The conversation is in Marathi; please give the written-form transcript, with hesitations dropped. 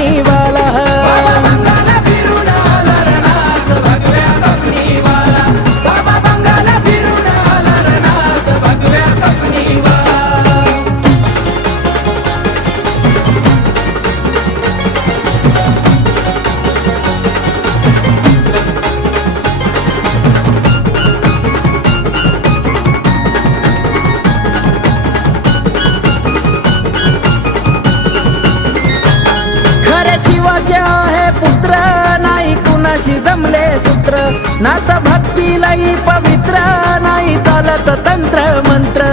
कफनीवाला बाबा बंगाला फिरून आला रणात भगव्या कफनीवाला बाबा बंगाला फिरून आला रणात भगव्या कफनीवाला खरे शिवाचे आहे पुत्र नाही कुणाशी जमले सूत्र नात भक्तीलाही पवित्र नाही चालत तंत्र मंत्र